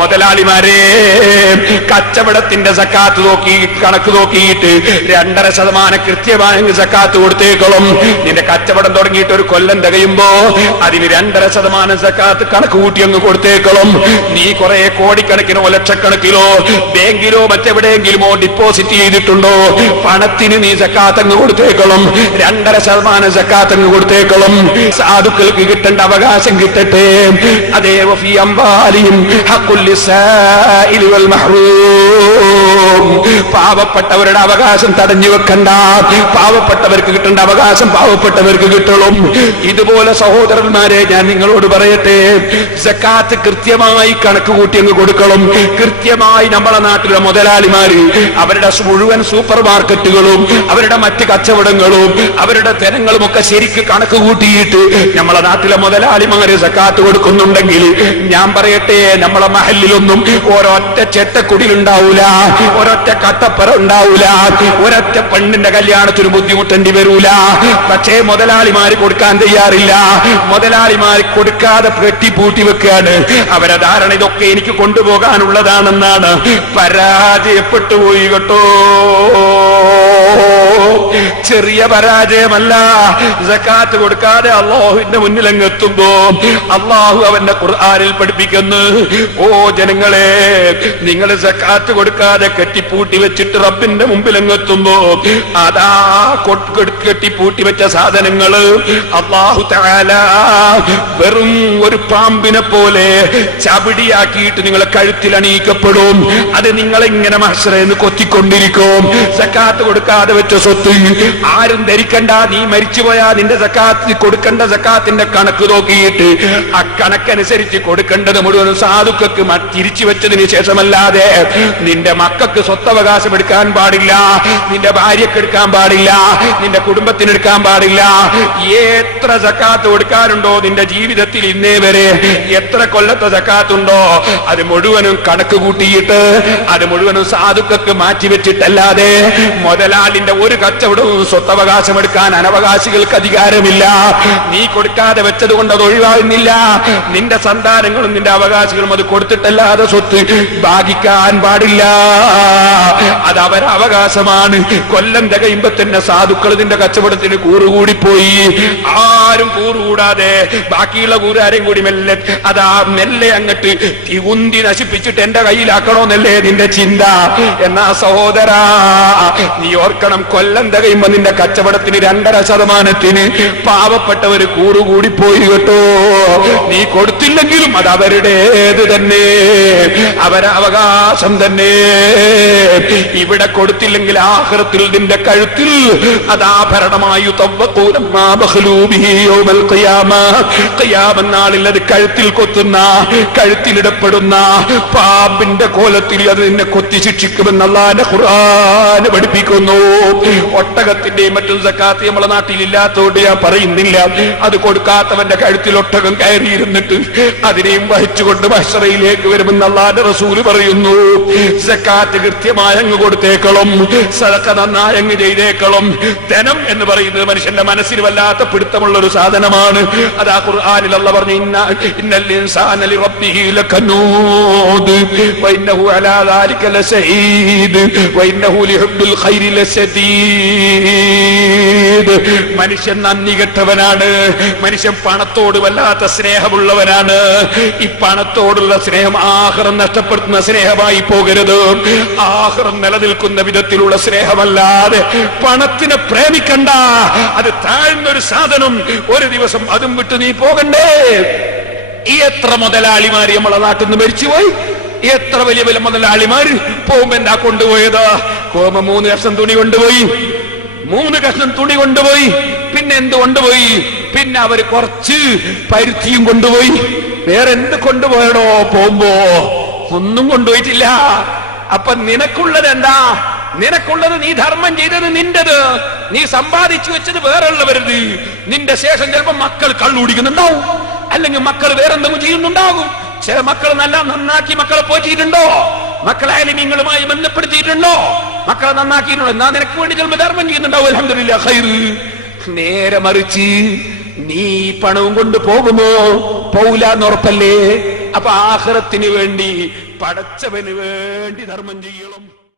മുതലാളിമാരെ കച്ചവടത്തിന്റെ സക്കാത്ത് നോക്കി കണക്ക് നോക്കിയിട്ട് രണ്ടര ശതമാനം കൃത്യമായി സക്കാത്ത് കൊടുത്തേക്കോളും. നിന്റെ കച്ചവടം തുടങ്ങിയിട്ട് ഒരു കൊല്ലം തികയുമ്പോ അതിന് രണ്ടര ശതമാനം സക്കാത്ത് കണക്ക് കൂട്ടി അങ്ങ് കൊടുത്തേക്കോളും. നീ കുറെ കോടിക്കണക്കിനോ ലക്ഷക്കണക്കിലോ ബാങ്കിലോ മറ്റെവിടെയെങ്കിലുമോ ഡിപ്പോസിറ്റ് ചെയ്തിട്ടുണ്ടോ? പണത്തിന് നീ സക്കാത്ത് അങ്ങ് കൊടുത്തേക്കോളും. രണ്ടര ശതമാനം സക്കാത്ത് അങ്ങ് കൊടുത്തേക്കോളും. സാധുക്കൾക്ക് കിട്ടേണ്ട അവകാശം കിട്ടട്ടെ. അതേ അംബാലിയും പാവപ്പെട്ടവരുടെ അവകാശം തടഞ്ഞു വെക്കണ്ട. പാവപ്പെട്ടവർക്ക് കിട്ടേണ്ട അവകാശം പാവപ്പെട്ടവർക്ക് കിട്ടണം. ഇതുപോലെ സഹോദരന്മാരെ ഞാൻ നിങ്ങളോട് പറയട്ടെ. സക്കാത്ത് കൃത്യമായി കണക്ക് കൂട്ടി അങ്ങ് കൊടുക്കണം. കൃത്യമായി നമ്മളെ നാട്ടിലെ മുതലാളിമാര് അവരുടെ മുഴുവൻ സൂപ്പർ മാർക്കറ്റുകളും അവരുടെ മറ്റ് കച്ചവടങ്ങളും അവരുടെ ധനങ്ങളും ഒക്കെ ശരിക്ക് കണക്ക് കൂട്ടിയിട്ട് നമ്മളെ നാട്ടിലെ മുതലാളിമാര് സക്കാത്ത് കൊടുക്കുന്നുണ്ടെങ്കിൽ ഞാൻ പറയട്ടെ നമ്മളെ മഹലിലൊന്നും ഒരൊറ്റ ഉണ്ടാവൂല ഒരൊറ്റ കട്ടപ്പറ ഉണ്ടാവൂല ഒരൊറ്റ പെണ്ണിന്റെ കല്യാണത്തിന് ബുദ്ധിമുട്ടേണ്ടി വരൂല. പക്ഷേ മുതലാളിമാര് കൊടുക്കാൻ തയ്യാറില്ല. മുതലാളിമാര് കൊടുക്കാതെ പെട്ടി പൂട്ടി വെക്കുകയാണ്. അവരെ ധാരണ ഇതൊക്കെ എനിക്ക് കൊണ്ടുപോകാനുള്ളതാണെന്നാണ്. പരാജയപ്പെട്ടു പോയി കേട്ടോ. ചെറിയ പരാജയമല്ല. ജക്കാത്ത് കൊടുക്കാതെ അള്ളാഹുവിന്റെ എത്തുമ്പോ അള്ളാഹു അവന്റെ ഖുർആാനിൽ പഠിപ്പിക്കുന്നു ഓ ജനങ്ങളെ നിങ്ങൾ ജക്കാത്ത് കൊടുക്കാതെ കെട്ടിപ്പൂട്ടി വെച്ചിട്ട് റബ്ബിന്റെ എത്തുമ്പോ അതാ കെട്ടി- കെട്ടിപ്പൂട്ടി വെച്ച സാധനങ്ങൾ അള്ളാഹു താല വെറും ഒരു പാമ്പിനെ പോലെ ചവിടിയാക്കിയിട്ട് നിങ്ങളെ കഴുത്തിൽ അണിയിക്കപ്പെടും അത് നിങ്ങളെങ്ങനെ മഹസരെന്ന് കൊത്തിക്കൊണ്ടിരിക്കും. സക്കാത്ത് കൊടുക്കാതെ വെച്ച സ്വത്ത് ആരും ധരിക്കണ്ട. നീ മരിച്ചുപോയാ നിന്റെ സക്കാത്ത് കൊടുക്കേണ്ട സക്കാത്തിന്റെ കണക്ക് നോക്കിയിട്ട് ആ കണക്കനുസരിച്ച് കൊടുക്കേണ്ടത് മുഴുവൻ സാധുക്കൾക്ക് തിരിച്ചു വെച്ചതിന് ശേഷമല്ലാതെ നിന്റെ മക്കൾക്ക് സ്വത്തവകാശം എടുക്കാൻ പാടില്ല. നിന്റെ ഭാര്യക്ക് എടുക്കാൻ പാടില്ല. നിന്റെ കുടുംബത്തിന് എടുക്കാൻ പാടില്ല. എത്ര സക്കാത്ത് കൊടുക്കാനുണ്ടോ നിന്റെ ജീവിതത്തിൽ ഇന്നേ വരെ? എത്ര കൊല്ലത്തെ സക്കാത്തുണ്ടോ? അത് മുഴുവനും കണക്ക് കൂട്ടിയിട്ട് അത് മുഴുവനും സാധുക്കൾക്ക് മാറ്റിവെച്ചിട്ടല്ലാതെ മുതലാളിന്റെ ഒരു കച്ചവടവും സ്വത്തവകാശം എടുക്കാൻ അനവകാശികൾക്ക് അധികാരമില്ല. നീ കൊടുക്കാതെ വെച്ചത് കൊണ്ട് അത് ഒഴിവാകുന്നില്ല. നിന്റെ സന്താനങ്ങളും നിന്റെ അവകാശികളും അത് കൊടുത്തിട്ടല്ലാതെ സ്വത്ത് ഭാഗിക്കാൻ പാടില്ല. അത് അവരവകാശമാണ് കൊല്ലം തികയുമ്പോ തന്നെ സാധുക്കൾ നിന്റെ കച്ചവടത്തിന് കൂറുകൂടിപ്പോയി. ആരും കൂറുകൂടാതെ ബാക്കിയുള്ള കൂരാരെയും കൂടി മെല്ലെ അതാ മെല്ലെ അങ്ങട്ട് ഉന്തി നശിപ്പിച്ചിട്ട് എന്റെ കയ്യിലാക്കണോന്നല്ലേ നിന്റെ ചിന്ത? എന്നാ സഹോദരാ നീ ഓർക്കണം കൊല്ലം തികയുമ്പോ നിന്റെ കച്ചവടത്തിന് രണ്ടര ശതമാനത്തിന് പാവപ്പെട്ടവര് കൂറുകൂടി പോയി കേട്ടോ. നീ കൊടുത്തില്ലെങ്കിലും അത് അവരുടേത് തന്നെ. അവരവകാശം തന്നെ. ഇവിടെ കൊടുത്തില്ലെങ്കിൽ ആഹ്റത്തിൽ നിന്റെ കഴുത്തിൽ അതാഭരണമായി കഴുത്തിൽ കൊത്തുന്ന കഴുത്തിലിടപ്പെടുന്ന പാമ്പിന്റെ കോലത്തിൽ അത് നിന്നെ കൊത്തി ശിക്ഷിക്കുമെന്നുള്ള ഖുറാന് പഠിപ്പിക്കുന്നു. ഒട്ടകത്തിന്റെയും മറ്റും സക്കാത്ത് നമ്മളെ നാട്ടിൽ ഇല്ലാത്തതുകൊണ്ട് ഞാൻ പറയുന്നില്ല. അത് കൊടുക്കാത്തവന്റെ കഴുത്തിൽ ഒട്ടകം കയറിയിരുന്നിട്ട് അതിനെയും വഹിച്ചുകൊണ്ട് മഷറയിലേക്ക് വരുമെന്ന് അള്ളാന്റെ റസൂൽ പറയുന്നു. സക്കാത്ത് കൃത്യമായി അങ്ങ് കൊടുത്തേക്കളും സദക്ക നന്നായി അങ്ങ് ചെയ്തേക്കളും. ധനം എന്ന് പറയുന്നത് മനുഷ്യന്റെ മനസ്സിൽ വല്ലാത്ത പിടുത്തമുള്ള ഒരു സാധനമാണ്. അതാ ഖുർആനിൽ അള്ള പറഞ്ഞു ഇന്ന ഇൻസാന ലകനൂദ് വഇന്നഹു അലാ വഇന്നഹു ലശദീദ് മനുഷ്യൻ നന്ദി കെട്ടവനാണ്. മനുഷ്യൻ പണത്തോട് വല്ലാത്ത സ്നേഹമുള്ളവനാണ്. ഈ പണത്തോടുള്ള സ്നേഹം ആഹ്റം നഷ്ടപ്പെടുത്തുന്ന സ്നേഹമായി പോകരുത്. ആഹ്റം നിലനിൽക്കുന്ന വിധത്തിലുള്ള സ്നേഹമല്ലാതെ പണത്തിനെ പ്രേമിക്കണ്ട. അത് താഴ്ന്നൊരു സാധനം ഒരു ദിവസം അതും വിട്ട് നീ പോകണ്ടേ. ഈ എത്ര മുതലാളിമാര് നമ്മളെ നാട്ടിൽ നിന്ന് മരിച്ചുപോയി? എത്ര വലിയ വലിയ മുതലാളിമാര് പോകുമ്പോ എന്താ കൊണ്ടുപോയത്? പോകുമ്പോ മൂന്ന് കഷ്ണം തുണി കൊണ്ടുപോയി. മൂന്ന് കഷ്ണം തുണി കൊണ്ടുപോയി. പിന്നെ എന്ത് കൊണ്ടുപോയി? പിന്നെ അവർ കുറച്ച് പരുത്തിയും കൊണ്ടുപോയി. വേറെ എന്ത് കൊണ്ടുപോയടോ പോകുമ്പോ? ഒന്നും കൊണ്ടുപോയിട്ടില്ല. അപ്പൊ നിനക്കുള്ളത് എന്താ? നിനക്കുള്ളത് നീ ധർമ്മം ചെയ്തത് നിന്റത്. നീ സമ്പാദിച്ചു വെച്ചത് വേറെയുള്ളവരുത് നിന്റെ ശേഷം ചിലപ്പോ മക്കൾ കള്ളുടിക്കുന്നുണ്ടാവും. അല്ലെങ്കിൽ മക്കൾ വേറെന്തെങ്കിലും ചെയ്യുന്നുണ്ടാകും. ചില മക്കൾ നല്ല നന്നാക്കി മക്കളെ പോറ്റിയിട്ടുണ്ടോ? മക്കളെ അലിമീങ്ങളുമായി ബന്ധപ്പെടുത്തിയിട്ടുണ്ടോ? മക്കളെ നന്നാക്കിയിട്ടുണ്ട് എന്നാ നിനക്ക് വേണ്ടി ചിലപ്പോൾ ധർമ്മം ചെയ്യുന്നുണ്ടാവും. അലഹമില്ല നേരെ മറിച്ച് നീ പണവും കൊണ്ട് പോകുമോ? പോവില്ല എന്ന് ഉറപ്പല്ലേ? അപ്പൊ ആഹ്റത്തിന് വേണ്ടി പടച്ചവന് വേണ്ടി ധർമ്മം ചെയ്യണം.